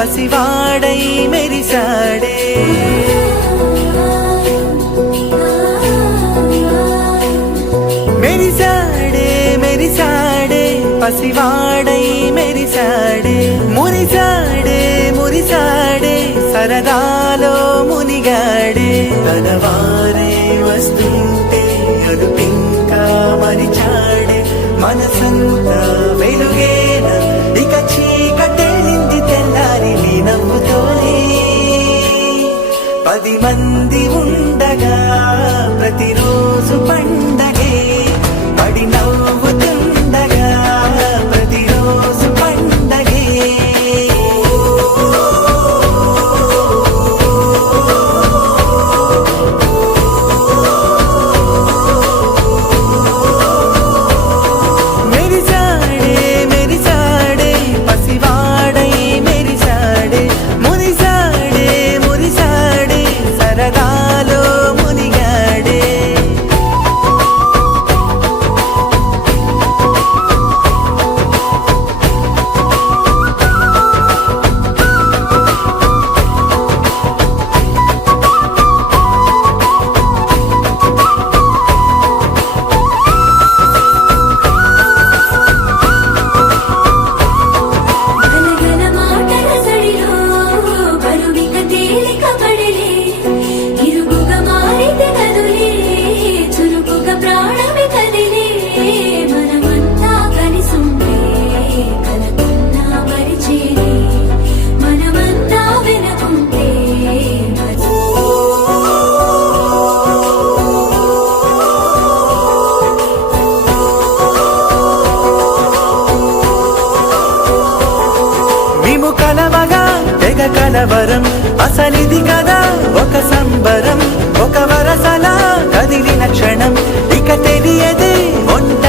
పసివాడై మెరిసాడే మెరిసాడే మెరిసాడే పసివాడై మెరిసాడే మురిసాడే మురిసాడే సరదాలో మునిగాడే తన వారే వస్తుంటే అదుపింకా మరిచాడే మనసంతా వెలుగేన ఇక చీకటెళ్ళింది తెల్లారి నీ నవ్వుతోనే 10 మంది ఉండగా ప్రతిరోజు పండగే పడి నవ్వుతుండగా ప్రతిరోజు పండగే మెరిసాడే మెరిసాడే పసివాడై మెరిసాడే మురిసాడే మురిసాడే సరదాలో మునిగాడే గలగల మాటల సడిలో బరువిక తేలిక పడలే ఇరుగుగా మారితే కదులే చురుకుగా ప్రాణమి కదిలే మనమంతా కలిసుంటే కలకున్నా మరిచేలే మనమంతా వెనకుంటే మేము కలవగా తెగ కలవరం అసలిది కదా ఒక సంబరం ఒక వరసలా కదిలిన క్షణం ఇక తెలియదే ఒంట